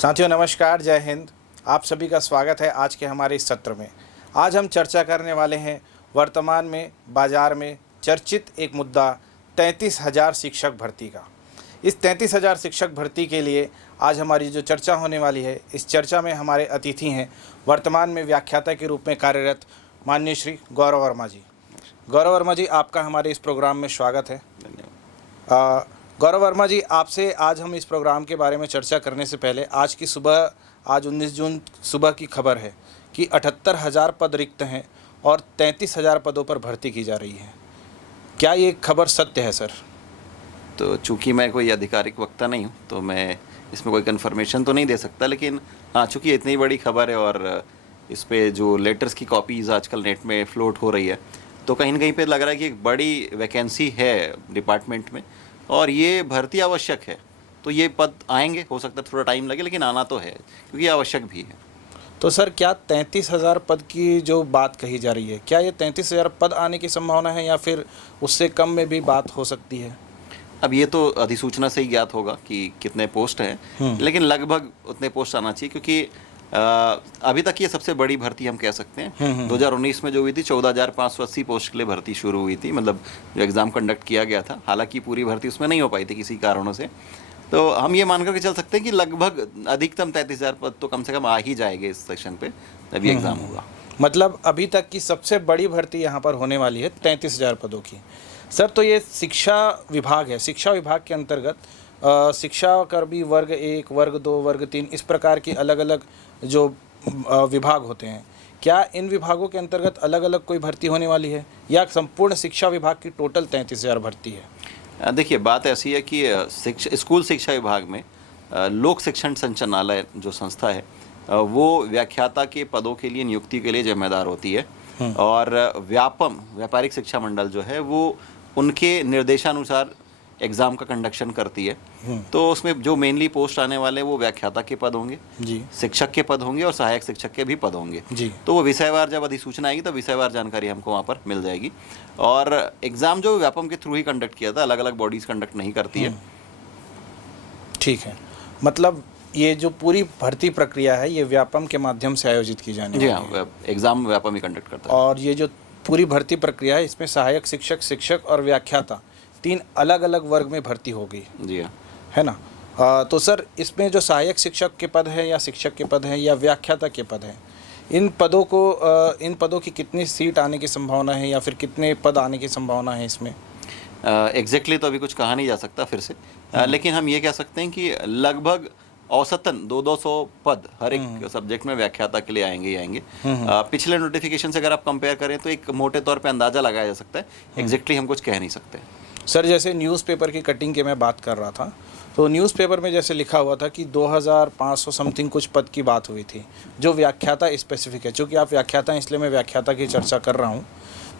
साथियों नमस्कार, जय हिंद। आप सभी का स्वागत है आज के हमारे इस सत्र में। आज हम चर्चा करने वाले हैं वर्तमान में बाज़ार में चर्चित एक मुद्दा 33,000 शिक्षक भर्ती का। इस 33,000 शिक्षक भर्ती के लिए आज हमारी जो चर्चा होने वाली है, इस चर्चा में हमारे अतिथि हैं वर्तमान में व्याख्याता के रूप में कार्यरत माननीय श्री गौरव वर्मा जी। गौरव वर्मा जी, आपका हमारे इस प्रोग्राम में स्वागत है। गौरव वर्मा जी, आपसे आज हम इस प्रोग्राम के बारे में चर्चा करने से पहले आज 19 जून सुबह की खबर है कि 78,000 पद रिक्त हैं और 33,000 पदों पर भर्ती की जा रही है। क्या ये खबर सत्य है सर? तो चूंकि मैं कोई आधिकारिक वक्ता नहीं हूँ तो मैं इसमें कोई कन्फर्मेशन तो नहीं दे सकता, लेकिन हाँ, चूँकि इतनी बड़ी खबर है और इस पे जो लेटर्स की कॉपीज़ आजकल नेट में फ्लोट हो रही है, तो कहीं ना कहीं पे लग रहा है कि एक बड़ी वैकेंसी है डिपार्टमेंट में और ये भर्ती आवश्यक है। तो ये पद आएंगे, हो सकता है थोड़ा टाइम लगे, लेकिन आना तो है क्योंकि आवश्यक भी है। तो सर, क्या 33,000 पद की जो बात कही जा रही है, क्या ये 33,000 पद आने की संभावना है या फिर उससे कम में भी बात हो सकती है? अब ये तो अधिसूचना से ही ज्ञात होगा कि कितने पोस्ट हैं, लेकिन लगभग उतने पोस्ट आना चाहिए क्योंकि अभी तक ये सबसे बड़ी भर्ती हम कह सकते हैं। 2019 में जो हुई थी 14,580 पोस्ट के लिए भर्ती शुरू हुई थी, मतलब जो एग्ज़ाम कंडक्ट किया गया था। हालांकि पूरी भर्ती उसमें नहीं हो पाई थी किसी कारणों से। तो हम ये मान करके चल सकते हैं कि लगभग अधिकतम 33,000 पद तो कम से कम आ ही जाएंगे इस सेक्शन पे, तभी एग्ज़ाम होगा। मतलब अभी तक की सबसे बड़ी भर्ती यहाँ पर होने वाली है 33,000 पदों की। सर, तो ये शिक्षा विभाग है, शिक्षा विभाग के अंतर्गत शिक्षा कर्मी वर्ग 1, वर्ग 2, वर्ग 3 इस प्रकार की अलग अलग जो विभाग होते हैं, क्या इन विभागों के अंतर्गत अलग अलग कोई भर्ती होने वाली है या संपूर्ण शिक्षा विभाग की टोटल 33,000 भर्ती है? देखिए, बात ऐसी है कि स्कूल शिक्षा विभाग में लोक शिक्षण संचालनालय जो संस्था है वो व्याख्याता के पदों के लिए नियुक्ति के लिए जिम्मेदार होती है और व्यापारिक शिक्षा मंडल जो है वो उनके निर्देशानुसार एग्ज़ाम का कंडक्शन करती है। तो उसमें जो मेनली पोस्ट आने वाले वो व्याख्याता के पद होंगे जी, शिक्षक के पद होंगे और सहायक शिक्षक के भी पद होंगे जी। तो वो विषयवार जब अधिसूचना आएगी तो विषयवार जानकारी हमको वहाँ पर मिल जाएगी। और एग्ज़ाम जो व्यापम के थ्रू ही कंडक्ट किया था, अलग अलग बॉडीज़ कंडक्ट नहीं करती है। ठीक है, मतलब ये जो पूरी भर्ती प्रक्रिया है ये व्यापम के माध्यम से आयोजित की जाने जी वाली है। हाँ, एग्ज़ाम व्यापम ही कंडक्ट करता है। और ये जो पूरी भर्ती प्रक्रिया है इसमें सहायक शिक्षक, शिक्षक और व्याख्याता 3 अलग अलग वर्ग में भर्ती होगी, जी हाँ, है ना? तो सर, इसमें जो सहायक शिक्षक के पद हैं या शिक्षक के पद हैं या व्याख्याता के पद हैं, इन पदों की कितनी सीट आने की संभावना है या फिर कितने पद आने की संभावना है इसमें? एग्जैक्टली तो अभी कुछ कहा नहीं जा सकता फिर से, लेकिन हम ये कह सकते हैं कि लगभग औसतन 200 पद हर एक सब्जेक्ट में व्याख्याता के लिए आएंगे। पिछले नोटिफिकेशन से अगर आप कंपेयर करें तो एक मोटे तौर पे अंदाज़ा लगाया जा सकता है। एग्जैक्टली हम कुछ कह नहीं सकते। सर, जैसे न्यूज़पेपर की कटिंग की मैं बात कर रहा था, तो न्यूज़पेपर में जैसे लिखा हुआ था कि 2,500 समथिंग कुछ पद की बात हुई थी जो व्याख्याता स्पेसिफिक है। चूँकि आप व्याख्याता हैं इसलिए मैं व्याख्याता की चर्चा कर रहा हूँ।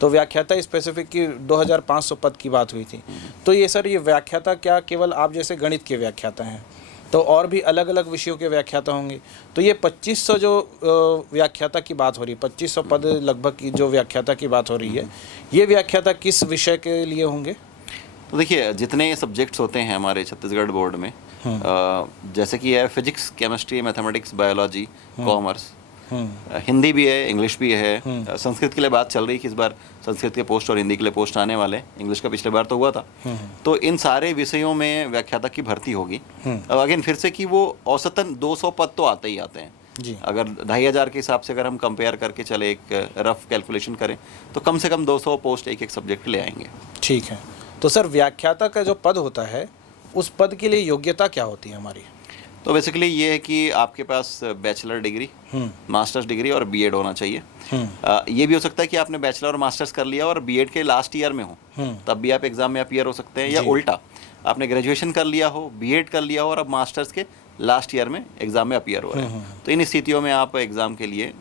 तो व्याख्याता स्पेसिफिक की 2,500 पद की बात हुई थी। तो ये सर, ये व्याख्याता क्या केवल आप जैसे गणित के व्याख्याता हैं, तो और भी अलग अलग विषयों के व्याख्याता होंगे? तो ये 2,500 जो व्याख्याता की बात हो रही है, 2,500 पद लगभग की जो व्याख्याता की बात हो रही है, ये व्याख्याता किस विषय के लिए होंगे? तो देखिए, जितने सब्जेक्ट्स होते हैं हमारे छत्तीसगढ़ बोर्ड में, जैसे कि है physics, chemistry, mathematics, biology, commerce, Hindi भी है, इंग्लिश भी है। संस्कृत के लिए बात चल रही है कि इस बार संस्कृत के पोस्ट और हिंदी के लिए पोस्ट आने वाले हैं। इंग्लिश का पिछले बार तो हुआ था। तो इन सारे विषयों में व्याख्याता की भर्ती होगी। अगेन फिर से कि वो औसतन 200 पद तो आते ही आते हैं जी। अगर 2,500 के हिसाब से अगर हम कंपेयर करके चले, एक रफ कैलकुलेशन करें, तो कम से कम 200 पोस्ट एक एक सब्जेक्ट ले आएंगे। ठीक है। तो सर, व्याख्याता का जो पद होता है उस पद के लिए योग्यता क्या होती है हमारी? तो बेसिकली ये है कि आपके पास बैचलर डिग्री, मास्टर्स डिग्री और बीएड होना चाहिए। ये भी हो सकता है कि आपने बैचलर और मास्टर्स कर लिया और बीएड के लास्ट ईयर में हो, तब भी आप एग्जाम में अपीयर हो सकते हैं। या उल्टा, आपने ग्रेजुएशन कर लिया हो, बीएड कर लिया हो और अब मास्टर्स के लास्ट ईयर में एग्जाम में अपीयर हो रहे हैं, तो इन स्थितियों में आप एग्जाम के लिए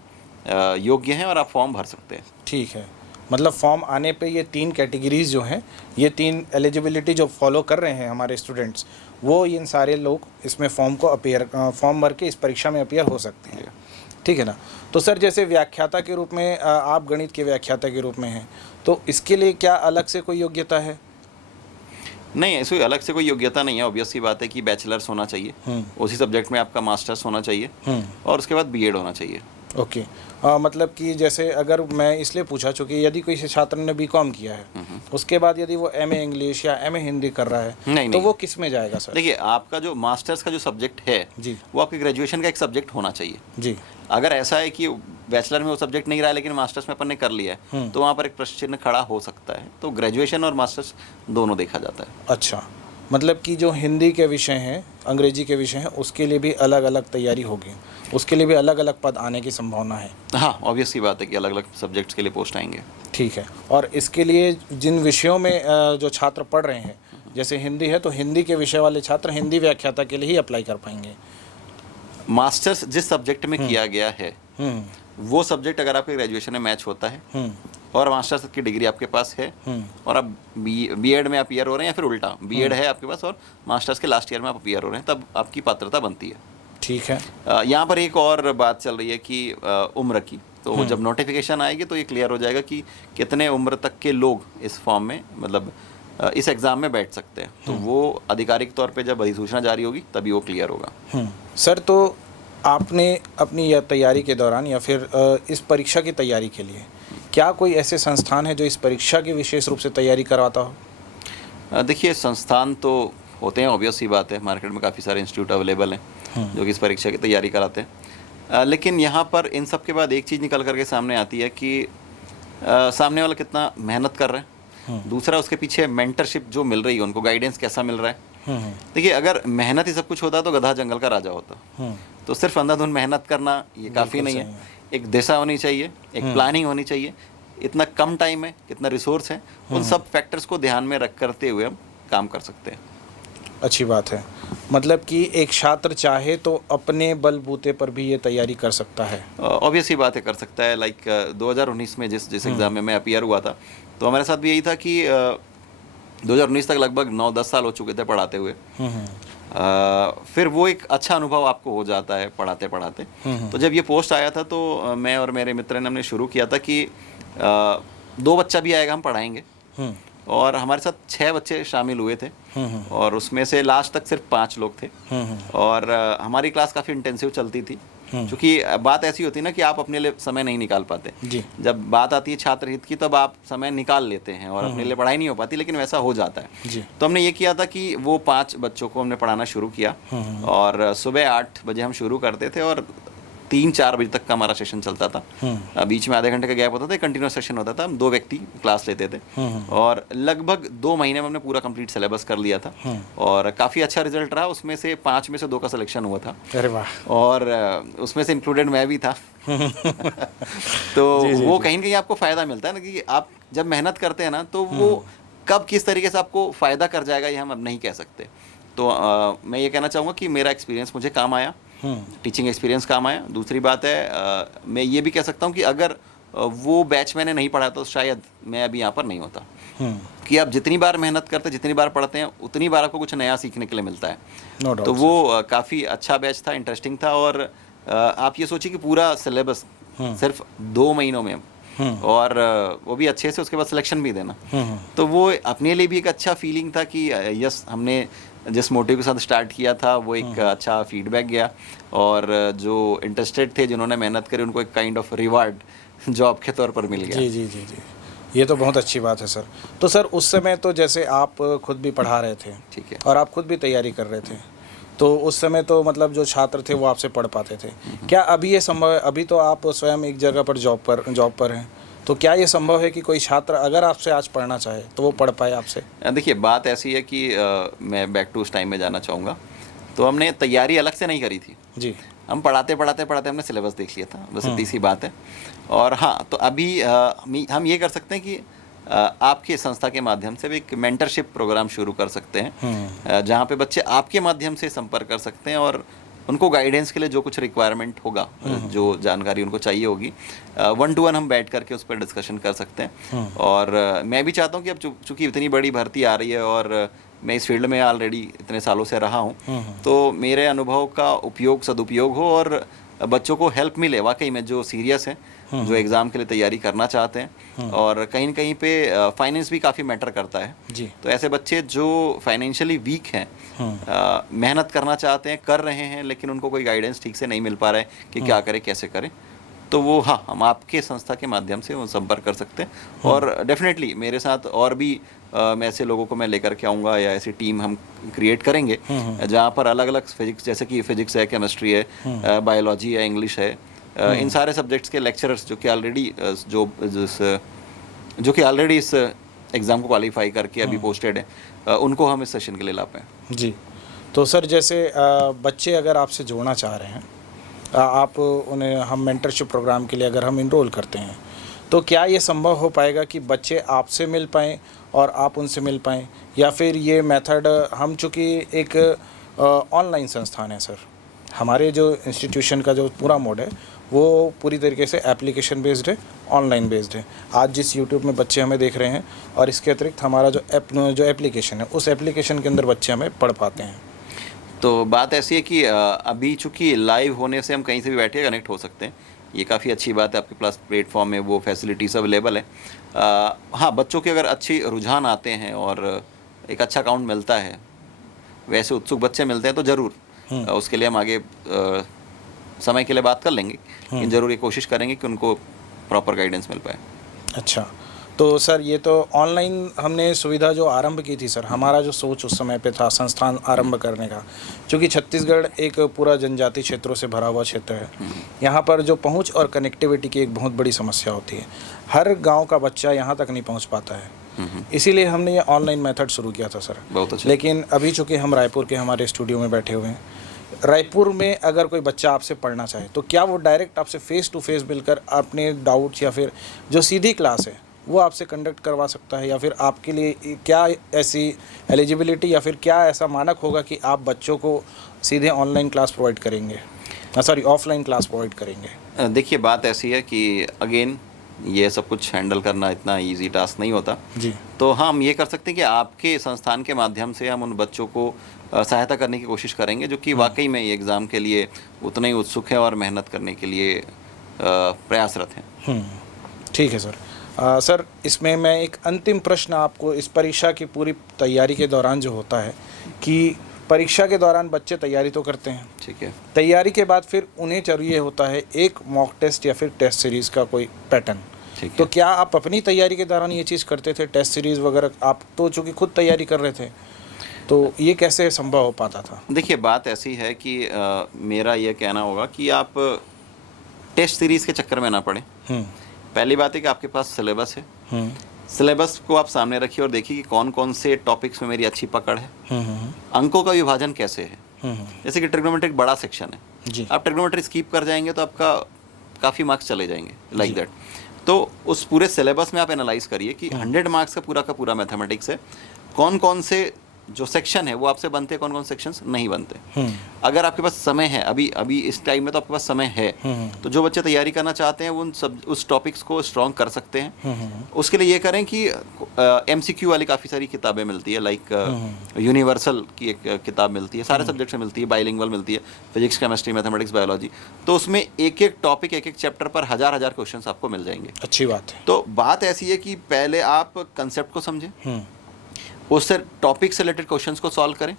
योग्य हैं और आप फॉर्म भर सकते हैं। ठीक है, मतलब फॉर्म आने पे ये 3 कैटेगरीज जो हैं, ये 3 एलिजिबिलिटी जो फॉलो कर रहे हैं हमारे स्टूडेंट्स, वो इन सारे लोग इसमें फॉर्म भर के इस परीक्षा में अपीयर हो सकते हैं। ठीक है ना? तो सर, जैसे व्याख्याता के रूप में आप गणित के व्याख्याता के रूप में हैं, तो इसके लिए क्या अलग से कोई योग्यता है? नहीं, ऐसे अलग से कोई योग्यता नहीं है। ऑब्वियस सी बात है कि बैचलर्स होना चाहिए, उसी सब्जेक्ट में आपका मास्टर्स होना चाहिए और उसके बाद बीएड होना चाहिए। ओके। मतलब कि जैसे अगर मैं इसलिए पूछा चूँकि यदि कोई छात्र ने बीकॉम किया है उसके बाद यदि वो एमए इंग्लिश या एमए हिंदी कर रहा है नहीं, तो नहीं। वो किस में जाएगा सर? देखिए, आपका जो मास्टर्स का जो सब्जेक्ट है जी वो आपके ग्रेजुएशन का एक सब्जेक्ट होना चाहिए। जी। अगर ऐसा है कि बैचलर में वो सब्जेक्ट नहीं रहा है लेकिन मास्टर्स में अपन ने कर लिया है तो वहाँ पर एक प्रश्न चिन्ह खड़ा हो सकता है। तो ग्रेजुएशन और मास्टर्स दोनों देखा जाता है। अच्छा, मतलब कि जो हिंदी के विषय हैं, अंग्रेजी के विषय हैं, उसके लिए भी अलग अलग तैयारी होगी, उसके लिए भी अलग अलग पद आने की संभावना है। हाँ, ऑब्वियस सी बात है कि अलग अलग सब्जेक्ट्स के लिए पोस्ट आएंगे। ठीक है। और इसके लिए जिन विषयों में जो छात्र पढ़ रहे हैं, जैसे हिंदी है तो हिंदी के विषय वाले छात्र हिंदी व्याख्याता के लिए ही अप्लाई कर पाएंगे। मास्टर्स जिस सब्जेक्ट में किया गया है वो सब्जेक्ट अगर आपके ग्रेजुएशन में मैच होता है और मास्टर्स की डिग्री आपके पास है और आप बीएड में अपीयर हो रहे हैं या फिर उल्टा बीएड है आपके पास और मास्टर्स के लास्ट ईयर में आप अपीयर हो रहे हैं, तब आपकी पात्रता बनती है। ठीक है। यहाँ पर एक और बात चल रही है कि उम्र की, तो जब नोटिफिकेशन आएगी तो ये क्लियर हो जाएगा कि कितने उम्र तक के लोग इस फॉर्म में मतलब इस एग्ज़ाम में बैठ सकते हैं। तो वो आधिकारिक तौर पे जब अधिसूचना जारी होगी तभी वो क्लियर होगा। सर, तो आपने अपनी यह तैयारी के दौरान या फिर इस परीक्षा की तैयारी के लिए क्या कोई ऐसे संस्थान है जो इस परीक्षा की विशेष रूप से तैयारी करवाता हो? देखिए, संस्थान तो होते हैं, ऑब्वियस सी बात है, मार्केट में काफ़ी सारे इंस्टीट्यूट अवेलेबल हैं जो कि इस परीक्षा की तैयारी कराते हैं। लेकिन यहाँ पर इन सब के बाद एक चीज़ निकल करके सामने आती है कि सामने वाला कितना मेहनत कर रहे हैं, दूसरा उसके पीछे मेंटरशिप जो मिल रही है, उनको गाइडेंस कैसा मिल रहा है। देखिए, अगर मेहनत ही सब कुछ होता तो गधा जंगल का राजा होता। तो सिर्फ अंधाधुंध मेहनत करना ये काफ़ी नहीं है। एक दिशा होनी चाहिए, एक प्लानिंग होनी चाहिए। इतना कम टाइम है, कितना रिसोर्स है, उन सब फैक्टर्स को ध्यान में रख करते हुए हम काम कर सकते हैं। अच्छी बात है। मतलब कि एक छात्र चाहे तो अपने बलबूते पर भी ये तैयारी कर सकता है। ऑब्वियस ही बात है, कर सकता है। लाइक 2019 में जिस एग्ज़ाम में मैं अपीयर हुआ था तो हमारे साथ भी यही था कि 2019 तक लगभग 9-10 साल हो चुके थे पढ़ाते हुए। फिर वो एक अच्छा अनुभव आपको हो जाता है पढ़ाते पढ़ाते। तो जब ये पोस्ट आया था तो मैं और मेरे मित्र ने हमने शुरू किया था कि 2 बच्चा भी आएगा, हम पढ़ाएंगे। और हमारे साथ 6 बच्चे शामिल हुए थे और उसमें से लास्ट तक सिर्फ 5 लोग थे। और हमारी क्लास काफ़ी इंटेंसिव चलती थी क्योंकि बात ऐसी होती है ना कि आप अपने लिए समय नहीं निकाल पाते। जब बात आती है छात्र हित की तब आप समय निकाल लेते हैं और अपने लिए पढ़ाई नहीं हो पाती, लेकिन वैसा हो जाता है। तो हमने ये किया था कि वो 5 बच्चों को हमने पढ़ाना शुरू किया और सुबह 8 बजे हम शुरू करते थे और 3-4 बजे तक का हमारा सेशन चलता था। बीच में आधे घंटे का गैप होता था, कंटिन्यूस सेशन होता था। हम 2 व्यक्ति क्लास लेते थे और लगभग 2 महीने में हमने पूरा कंप्लीट सिलेबस कर लिया था और काफ़ी अच्छा रिजल्ट रहा। उसमें से 5 में से 2 का सिलेक्शन हुआ था। अरे वाह। और उसमें से इंक्लूडेड मैं भी था। तो वो कहीं ना कहीं आपको फ़ायदा मिलता है ना कि आप जब मेहनत करते हैं ना तो वो कब किस तरीके से आपको फ़ायदा कर जाएगा ये हम अब नहीं कह सकते। तो मैं ये कहना चाहूँगा कि मेरा एक्सपीरियंस मुझे काम आया, टीचिंग एक्सपीरियंस काम आया। दूसरी बात है मैं ये भी कह सकता हूँ कि अगर वो बैच मैंने नहीं पढ़ा तो शायद मैं अभी यहाँ पर नहीं होता। कि आप जितनी बार मेहनत करते हैं, जितनी बार पढ़ते हैं, उतनी बार आपको कुछ नया सीखने के लिए मिलता है। तो वो काफ़ी अच्छा बैच था, इंटरेस्टिंग था। और आप ये सोचिए कि पूरा सिलेबस सिर्फ 2 महीनों में और वो भी अच्छे से, उसके बाद सिलेक्शन भी देना। तो वो अपने लिए भी एक अच्छा फीलिंग था कि यस, हमने जिस मोटिव के साथ स्टार्ट किया था वो एक अच्छा फीडबैक गया और जो इंटरेस्टेड थे, जिन्होंने मेहनत करी, उनको एक काइंड ऑफ रिवार्ड जॉब के तौर पर मिल गया। जी जी जी जी, ये तो बहुत अच्छी बात है सर। तो सर उस समय तो जैसे आप खुद भी पढ़ा रहे थे, ठीक है, और आप खुद भी तैयारी कर रहे थे, तो उस समय तो मतलब जो छात्र थे वो आपसे पढ़ पाते थे। क्या अभी ये संभव है? अभी तो आप स्वयं एक जगह पर जॉब पर हैं, तो क्या ये संभव है कि कोई छात्र अगर आपसे आज पढ़ना चाहे तो वो पढ़ पाए आपसे? देखिए, बात ऐसी है कि मैं बैक टू उस टाइम में जाना चाहूँगा। तो हमने तैयारी अलग से नहीं करी थी जी, हम पढ़ाते हमने सिलेबस देख लिया था, बस इतनी सी बात है। और हाँ, तो अभी हम ये कर सकते हैं कि आपके संस्था के माध्यम से भी एक मेंटरशिप प्रोग्राम शुरू कर सकते हैं जहाँ पे बच्चे आपके माध्यम से संपर्क कर सकते हैं और उनको गाइडेंस के लिए जो कुछ रिक्वायरमेंट होगा, जो जानकारी उनको चाहिए होगी, 1-to-1 हम बैठ करके उस पर डिस्कशन कर सकते हैं। और मैं भी चाहता हूँ कि अब चूँकि इतनी बड़ी भर्ती आ रही है और मैं इस फील्ड में ऑलरेडी इतने सालों से रहा हूँ, तो मेरे अनुभव का उपयोग सदुपयोग हो और बच्चों को हेल्प मिले वाकई में, जो सीरियस हैं, जो एग्ज़ाम के लिए तैयारी करना चाहते हैं। और कहीं न कहीं पे फाइनेंस भी काफ़ी मैटर करता है जी। तो ऐसे बच्चे जो फाइनेंशियली वीक हैं, मेहनत करना चाहते हैं, कर रहे हैं, लेकिन उनको कोई गाइडेंस ठीक से नहीं मिल पा रहा है कि क्या करें कैसे करें, तो वो हाँ, हम आपके संस्था के माध्यम से वो संपर्क कर सकते हैं। और डेफिनेटली मेरे साथ और भी मैं ऐसे लोगों को मैं लेकर के आऊँगा, या ऐसी टीम हम क्रिएट करेंगे जहाँ पर अलग अलग फिजिक्स, जैसे कि फिजिक्स है, केमिस्ट्री है, बायोलॉजी है, इंग्लिश है, इन सारे सब्जेक्ट्स के लेक्चरर्स जो कि ऑलरेडी इस एग्ज़ाम को क्वालिफाई करके अभी पोस्टेड हैं, उनको हम इस सेशन के लिए ला पाएँ। जी। तो सर जैसे बच्चे अगर आपसे जुड़ना चाह रहे हैं, आप उन्हें, हम मेंटरशिप प्रोग्राम के लिए अगर हम इनरोल करते हैं, तो क्या ये संभव हो पाएगा कि बच्चे आपसे मिल पाएँ और आप उनसे मिल पाएँ, या फिर ये मेथड, हम चूँकि एक ऑनलाइन संस्थान है सर, हमारे जो इंस्टीट्यूशन का जो पूरा मोड है वो पूरी तरीके से एप्लीकेशन बेस्ड है, ऑनलाइन बेस्ड है। आज जिस यूट्यूब में बच्चे हमें देख रहे हैं, और इसके अतिरिक्त हमारा जो एप्लीकेशन है, उस एप्लीकेशन के अंदर बच्चे हमें पढ़ पाते हैं। तो बात ऐसी है कि अभी चूंकि लाइव होने से हम कहीं से भी बैठे कनेक्ट हो सकते हैं, ये काफ़ी अच्छी बात है, आपके पास प्लेटफॉर्म में वो फैसिलिटीज़ अवेलेबल है। हाँ, बच्चों के अगर अच्छी रुझान आते हैं और एक अच्छा अकाउंट मिलता है, वैसे उत्सुक बच्चे मिलते हैं, तो ज़रूर उसके लिए हम आगे समय के लिए बात कर लेंगे, लेकिन ज़रूर ये कोशिश करेंगे कि उनको प्रॉपर गाइडेंस मिल पाए। अच्छा, तो सर ये तो ऑनलाइन हमने सुविधा जो आरंभ की थी सर, हमारा जो सोच उस समय पे था संस्थान आरंभ करने का, क्योंकि छत्तीसगढ़ एक पूरा जनजाति क्षेत्रों से भरा हुआ क्षेत्र है, यहाँ पर जो पहुँच और कनेक्टिविटी की एक बहुत बड़ी समस्या होती है, हर गांव का बच्चा यहाँ तक नहीं पहुँच पाता है, इसीलिए हमने ये ऑनलाइन मेथड शुरू किया था सर। बहुत अच्छा। लेकिन अभी चूँकि हम रायपुर के हमारे स्टूडियो में बैठे हुए हैं, रायपुर में अगर कोई बच्चा आपसे पढ़ना चाहे, तो क्या वो डायरेक्ट आपसे फेस टू फेस मिलकर अपने डाउट्स या फिर जो सीधी क्लास है वो आपसे कंडक्ट करवा सकता है, या फिर आपके लिए क्या ऐसी एलिजिबिलिटी या फिर क्या ऐसा मानक होगा कि आप बच्चों को सीधे ऑनलाइन क्लास प्रोवाइड करेंगे, सॉरी ऑफलाइन क्लास प्रोवाइड करेंगे? देखिए, बात ऐसी है कि अगेन ये सब कुछ हैंडल करना इतना इजी टास्क नहीं होता जी। तो हम ये कर सकते हैं कि आपके संस्थान के माध्यम से हम उन बच्चों को सहायता करने की कोशिश करेंगे जो कि वाकई में ये एग्ज़ाम के लिए उतने ही उत्सुक हैं और मेहनत करने के लिए प्रयासरत हैं। ठीक है सर। सर इसमें मैं एक अंतिम प्रश्न आपको, इस परीक्षा की पूरी तैयारी के दौरान जो होता है कि परीक्षा के दौरान बच्चे तैयारी तो करते हैं, ठीक है, तैयारी के बाद फिर उन्हें चाहिए होता है एक मॉक टेस्ट या फिर टेस्ट सीरीज़ का कोई पैटर्न, तो क्या आप अपनी तैयारी के दौरान ये चीज़ करते थे, टेस्ट सीरीज़ वगैरह? आप तो चूँकि खुद तैयारी कर रहे थे, तो ये कैसे संभव हो पाता था? देखिए, बात ऐसी है कि मेरा ये कहना होगा कि आप टेस्ट सीरीज़ के चक्कर में ना पड़ें। पहली बात है कि आपके पास सिलेबस है, सिलेबस को आप सामने रखिए और देखिए कि कौन कौन से टॉपिक्स में मेरी अच्छी पकड़ है, अंकों का विभाजन कैसे है। जैसे कि ट्रिग्नोमेट्री एक बड़ा सेक्शन है जी। आप ट्रिग्नोमेट्री स्किप कर जाएंगे तो आपका काफ़ी मार्क्स चले जाएंगे लाइक दैट। तो उस पूरे सिलेबस में आप एनालाइज करिए कि 100 मार्क्स का पूरा मैथमेटिक्स है, कौन कौन से जो सेक्शन है वो आपसे बनते हैं, कौन कौन सेक्शंस नहीं बनते। अगर आपके पास समय है, अभी इस टाइम में तो आपके पास समय है, तो जो बच्चे तैयारी करना चाहते हैं वो उस टॉपिक्स को स्ट्रॉन्ग कर सकते हैं। उसके लिए ये करें कि MCQ वाली काफ़ी सारी किताबें मिलती है, लाइक यूनिवर्सल की एक किताब मिलती है, सारे सब्जेक्ट से मिलती है, बाइलिंगुअल मिलती है, फिजिक्स, केमिस्ट्री, मैथमेटिक्स, बायोलॉजी। तो उसमें एक एक टॉपिक, एक एक चैप्टर पर हजार क्वेश्चन आपको मिल जाएंगे। अच्छी बात है। तो बात ऐसी है कि पहले आप कंसेप्ट को समझें, उससे टॉपिक से रिलेटेड क्वेश्चंस को सॉल्व करें।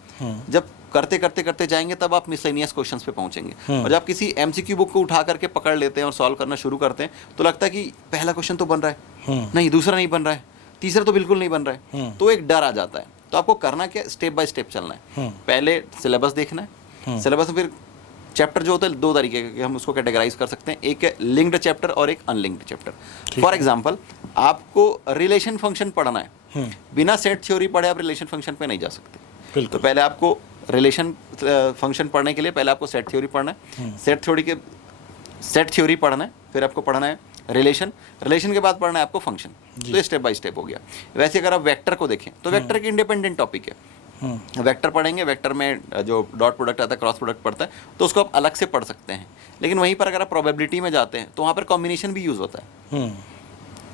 जब करते जाएंगे तब आप मिसलेनियस क्वेश्चंस पे पहुंचेंगे। और जब किसी MCQ बुक को उठा करके पकड़ लेते हैं और सॉल्व करना शुरू करते हैं तो लगता है कि पहला क्वेश्चन तो बन रहा है, नहीं दूसरा नहीं बन रहा है, तीसरा तो बिल्कुल नहीं बन रहा है, तो एक डर आ जाता है। तो आपको करना क्या, स्टेप बाय स्टेप चलना है। पहले सिलेबस देखना है, सिलेबस में फिर चैप्टर जो होते हैं दो तरीके के हम उसको कैटेगराइज कर सकते हैं, एक है लिंक्ड चैप्टर और एक अनलिंक्ड चैप्टर। फॉर एग्जांपल, आपको रिलेशन फंक्शन पढ़ना है, बिना सेट थ्योरी पढ़े आप रिलेशन फंक्शन पे नहीं जा सकते। तो पहले आपको रिलेशन फंक्शन पढ़ने के लिए पहले आपको सेट थ्योरी पढ़ना है, सेट थ्योरी पढ़ना है, फिर आपको पढ़ना है रिलेशन के बाद पढ़ना है आपको फंक्शन। तो ये स्टेप बाय स्टेप हो गया। वैसे अगर आप वेक्टर को देखें तो वेक्टर एक इंडिपेंडेंट टॉपिक है। वेक्टर पढ़ेंगे, वेक्टर में जो डॉट प्रोडक्ट आता है, क्रॉस प्रोडक्ट पढ़ता है, तो उसको आप अलग से पढ़ सकते हैं। लेकिन वहीं पर अगर आप प्रोबेबिलिटी में जाते हैं तो वहाँ पर कॉम्बिनेशन भी यूज़ होता है।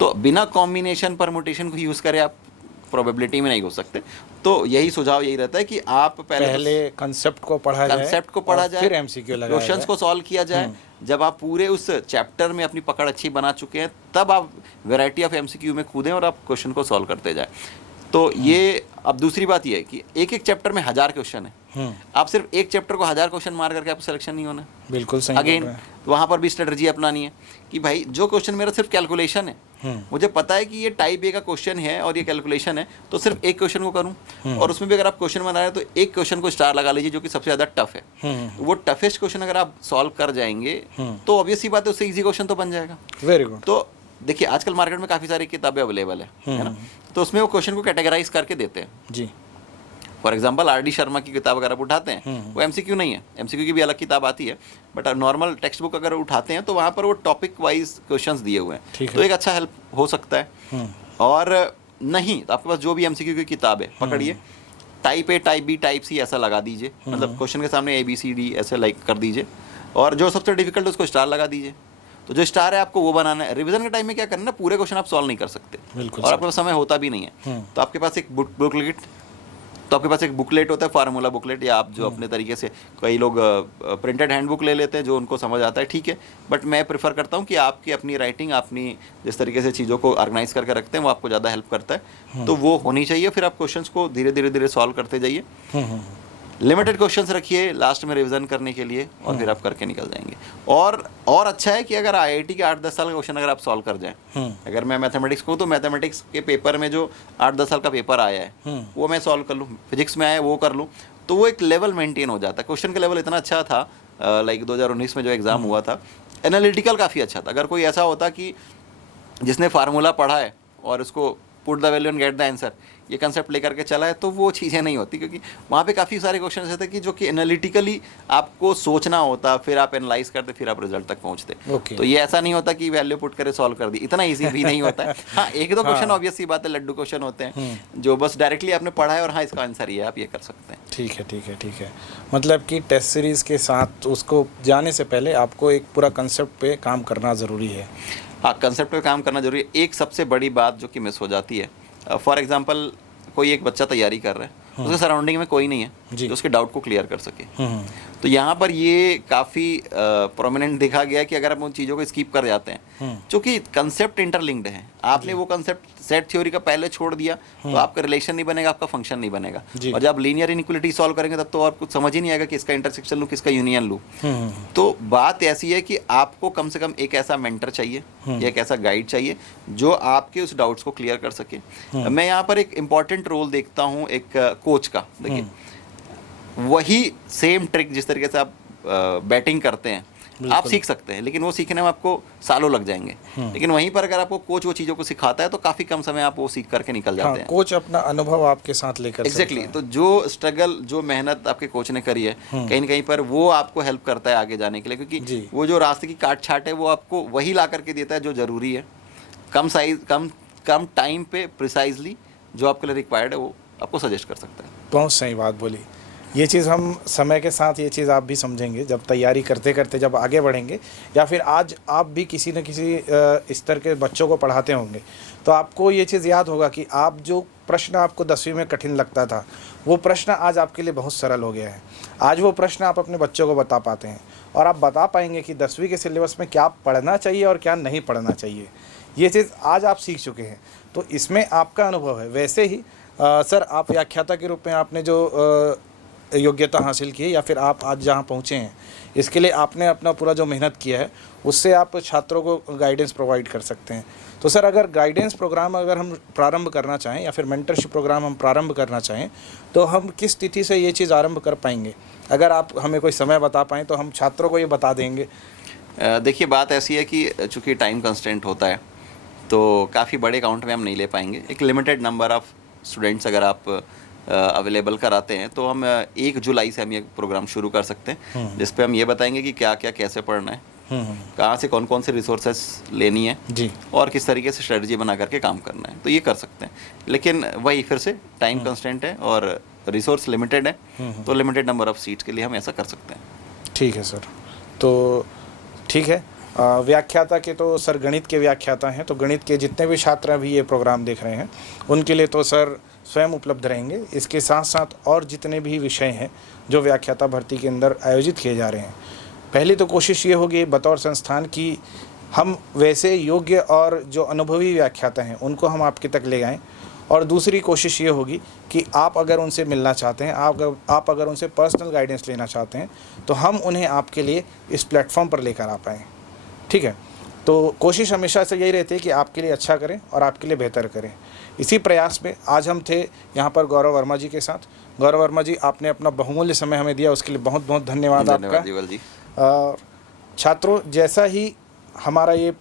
तो बिना कॉम्बिनेशन परमुटेशन को यूज़ करें आप प्रोबेबिलिटी में नहीं हो सकते। तो यही सुझाव यही रहता है कि आप पहले कंसेप्ट को पढ़ा जाए, कंसेप्ट को पढ़ा जाए, फिर एमसीक्यू लगाया क्वेश्चंस जाए। को सॉल्व किया जाए। जब आप पूरे उस चैप्टर में अपनी पकड़ अच्छी बना चुके हैं, तब आप वैरायटी ऑफ एमसीक्यू में कूदें और आप क्वेश्चन को सॉल्व करते जाएं। तो ये अब दूसरी बात ये है कि एक एक चैप्टर में 1000 क्वेश्चन है, आप सिर्फ एक चैप्टर को 1000 क्वेश्चन मार करके आपको सिलेक्शन नहीं होना। बिल्कुल सही। अगेन वहाँ पर भी स्ट्रेटजी अपनानी है कि भाई जो क्वेश्चन मेरा सिर्फ कैलकुलेशन है, मुझे पता है कि ये टाइप ए का क्वेश्चन है और ये कैलकुलेशन है, तो सिर्फ एक क्वेश्चन को करूँ। और उसमें भी अगर आप क्वेश्चन बना रहे हैं तो एक क्वेश्चन को स्टार लगा लीजिए जो कि सबसे ज़्यादा टफ है। वो टफेस्ट क्वेश्चन अगर आप सॉल्व कर जाएंगे तो ऑब्वियस सी बात है उससे ईजी क्वेश्चन तो बन जाएगा। Very good. तो देखिए आजकल मार्केट में काफ़ी सारी किताबें अवेलेबल है ना, तो उसमें वो क्वेश्चन को कैटेगराइज करके देते हैं जी। For example R D Sharma की किताब अगर आप उठाते हैं, वो एमसीक्यू नहीं है, एमसीक्यू की भी अलग किताब आती है, बट नॉर्मल टेक्स्ट बुक अगर उठाते हैं तो वहाँ पर वो टॉपिक वाइज क्वेश्चंस दिए हुए हैं, तो एक अच्छा हेल्प हो सकता है। और नहीं तो आपके पास जो भी एमसीक्यू की किताब है पकड़िए, type A, type B, type C ऐसा लगा दीजिए, मतलब क्वेश्चन के सामने ABCD ऐसे लाइक कर दीजिए, और जो सबसे डिफिकल्ट है उसको स्टार लगा दीजिए। तो जो स्टार है आपको वो बनाना है। रिवीजन के टाइम में क्या करना है, पूरे क्वेश्चन आप सॉल्व नहीं कर सकते और आपके पास समय होता भी नहीं है, तो आपके पास एक बुकलेट, तो आपके पास एक बुकलेट होता है, फार्मूला बुकलेट, या आप जो अपने तरीके से, कई लोग प्रिंटेड हैंडबुक ले लेते हैं जो उनको समझ आता है, ठीक है, बट मैं प्रेफर करता हूँ कि आपकी अपनी राइटिंग, अपनी जिस तरीके से चीज़ों को ऑर्गेनाइज करके रखते हैं वो आपको ज़्यादा हेल्प करता है, तो वो होनी चाहिए। फिर आप क्वेश्चंस को धीरे धीरे धीरे सॉल्व करते जाइए, लिमिटेड क्वेश्चंस रखिए लास्ट में रिवीजन करने के लिए, और फिर आप करके निकल जाएंगे। और अच्छा है कि अगर IIT के 8-10 साल का क्वेश्चन अगर आप सॉल्व कर जाएं, अगर मैं मैथमेटिक्स को, तो मैथमेटिक्स के पेपर में जो 8-10 साल का पेपर आया है वो मैं सॉल्व कर लूँ, फिजिक्स में आया वो कर लूँ, तो वो एक लेवल मेंटेन हो जाता है। क्वेश्चन का लेवल इतना अच्छा था, लाइक 2019 में जो एग्ज़ाम हुआ था, एनालिटिकल काफ़ी अच्छा था। अगर कोई ऐसा होता कि जिसने फार्मूला पढ़ा है और उसको put the value and get the answer, ये कंसेप्ट लेकर के चला है, तो वो चीज़ें नहीं होती, क्योंकि वहाँ पे काफ़ी सारे क्वेश्चन ऐसे थे कि जो कि एनालिटिकली आपको सोचना होता, फिर आप एनालाइज करते, फिर आप रिजल्ट तक पहुँचते। तो ये ऐसा नहीं होता कि वैल्यू पुट करे सॉल्व कर दी, इतना ईजी भी नहीं होता है। हाँ, एक दो क्वेश्चन ऑब्वियस सी बात है, लड्डू क्वेश्चन होते हैं जो बस डायरेक्टली आपने पढ़ा है और हाँ इसका आंसर ये है, आप ये कर सकते हैं। ठीक है, ठीक है, ठीक है। मतलब कि टेस्ट सीरीज़ के साथ उसको जाने से पहले आपको एक पूरा कंसेप्ट पे काम करना ज़रूरी है। हाँ, कंसेप्ट पे काम करना जरूरी है। एक सबसे बड़ी बात जो कि मिस हो जाती है, फॉर एग्जांपल कोई एक बच्चा तैयारी कर रहा है, उसके सराउंडिंग में कोई नहीं है जो उसके डाउट को क्लियर कर सके, तो यहाँ पर ये काफ़ी प्रोमिनेंट देखा गया कि अगर आप उन चीज़ों को स्किप कर जाते हैं, क्योंकि कंसेप्ट इंटरलिंक्ड है, आपने वो कंसेप्ट सेट थ्योरी का पहले छोड़ दिया तो आपका रिलेशन नहीं बनेगा, आपका फंक्शन नहीं बनेगा, और जब लीनियर इनइक्वालिटी सॉल्व करेंगे तब तो और कुछ समझ ही नहीं आएगा कि इसका इंटरसेक्शन लूँ, किसका यूनियन लूँ। तो बात ऐसी है कि आपको कम से कम एक ऐसा मेंटर चाहिए, एक ऐसा गाइड चाहिए जो आपके उस डाउट्स को क्लियर कर सके। मैं यहाँ पर एक इम्पॉर्टेंट रोल देखता हूँ एक कोच का। देखिए, वही सेम ट्रिक जिस तरीके से आप बैटिंग करते हैं आप सीख सकते हैं, लेकिन वो सीखने में आपको सालों लग जाएंगे, लेकिन वहीं पर अगर आपको कोच वो चीज़ों को सिखाता है तो काफ़ी कम समय आप वो सीख करके निकल जाते हैं। कोच अपना अनुभव आपके साथ लेकर एग्जैक्टली। तो जो स्ट्रगल, जो मेहनत आपके कोच ने करी है, कहीं ना कहीं पर वो आपको हेल्प करता है आगे जाने के लिए, क्योंकि वो जो रास्ते की काट छाट है वो आपको वही ला करके देता है जो ज़रूरी है, कम टाइम पे प्रिसाइजली जो आपके लिए रिक्वायर्ड है वो आपको सजेस्ट कर सकता है। बहुत सही बात बोली। ये चीज़ हम समय के साथ, ये चीज़ आप भी समझेंगे जब तैयारी करते करते जब आगे बढ़ेंगे, या फिर आज आप भी किसी न किसी स्तर के बच्चों को पढ़ाते होंगे, तो आपको ये चीज़ याद होगा कि आप जो प्रश्न आपको 10वीं में कठिन लगता था, वो प्रश्न आज आपके लिए बहुत सरल हो गया है। आज वो प्रश्न आप अपने बच्चों को बता पाते हैं, और आप बता पाएंगे कि 10वीं के सिलेबस में क्या पढ़ना चाहिए और क्या नहीं पढ़ना चाहिए। ये चीज़ आज आप सीख चुके हैं, तो इसमें आपका अनुभव है। वैसे ही सर, आप व्याख्याता के रूप में आपने जो योग्यता हासिल की है, या फिर आप आज जहाँ पहुँचे हैं, इसके लिए आपने अपना पूरा जो मेहनत किया है उससे आप छात्रों को गाइडेंस प्रोवाइड कर सकते हैं। तो सर, अगर गाइडेंस प्रोग्राम अगर हम प्रारंभ करना चाहें, या फिर मेंटरशिप प्रोग्राम हम प्रारंभ करना चाहें, तो हम किस तिथि से ये चीज़ आरंभ कर पाएंगे? अगर आप हमें कोई समय बता पाएँ तो हम छात्रों को ये बता देंगे। देखिए, बात ऐसी है कि चूँकि टाइम कंस्टेंट होता है तो काफ़ी बड़े अकाउंट में हम नहीं ले पाएंगे। एक लिमिटेड नंबर ऑफ़ स्टूडेंट्स अगर आप अवेलेबल कराते हैं तो हम 1 जुलाई से हम ये प्रोग्राम शुरू कर सकते हैं, जिस पे हम ये बताएंगे कि क्या क्या कैसे पढ़ना है, कहाँ से कौन कौन से रिसोर्सेस लेनी है जी, और किस तरीके से स्ट्रेटजी बना करके काम करना है, तो ये कर सकते हैं। लेकिन वही फिर से टाइम कंस्टेंट है और रिसोर्स लिमिटेड है, तो लिमिटेड नंबर ऑफ़ सीट्स के लिए हम ऐसा कर सकते हैं। ठीक है सर, तो ठीक है, व्याख्याता के तो सर गणित के व्याख्याता हैं, तो गणित के जितने भी छात्र अभी ये प्रोग्राम देख रहे हैं उनके लिए तो सर स्वयं उपलब्ध रहेंगे। इसके साथ साथ और जितने भी विषय हैं जो व्याख्याता भर्ती के अंदर आयोजित किए जा रहे हैं, पहली तो कोशिश ये होगी बतौर संस्थान की हम वैसे योग्य और जो अनुभवी व्याख्याता हैं उनको हम आपके तक ले आएँ, और दूसरी कोशिश ये होगी कि आप अगर उनसे मिलना चाहते हैं, आप अगर उनसे पर्सनल गाइडेंस लेना चाहते हैं, तो हम उन्हें आपके लिए इस प्लेटफॉर्म पर लेकर आ पाएँ। ठीक है, तो कोशिश हमेशा से यही रहती है कि आपके लिए अच्छा करें और आपके लिए बेहतर करें। इसी प्रयास में आज हम थे यहाँ पर गौरव वर्मा जी के साथ। गौरव वर्मा जी, आपने अपना बहुमूल्य समय हमें दिया, उसके लिए बहुत बहुत धन्यवाद आपका। जीवल जी। छात्रों, जैसा ही हमारा ये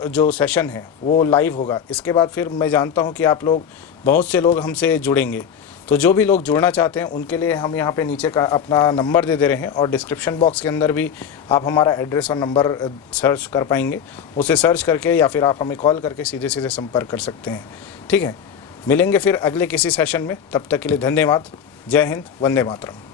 जो सेशन है वो लाइव होगा, इसके बाद फिर मैं जानता हूँ कि आप लोग बहुत से लोग हमसे जुड़ेंगे, तो जो भी लोग जुड़ना चाहते हैं उनके लिए हम यहाँ पे नीचे का अपना नंबर दे रहे हैं, और डिस्क्रिप्शन बॉक्स के अंदर भी आप हमारा एड्रेस और नंबर सर्च कर पाएंगे। उसे सर्च करके या फिर आप हमें कॉल करके सीधे सीधे संपर्क कर सकते हैं। ठीक है, मिलेंगे फिर अगले किसी सेशन में, तब तक के लिए धन्यवाद। जय हिंद, वंदे मातरम।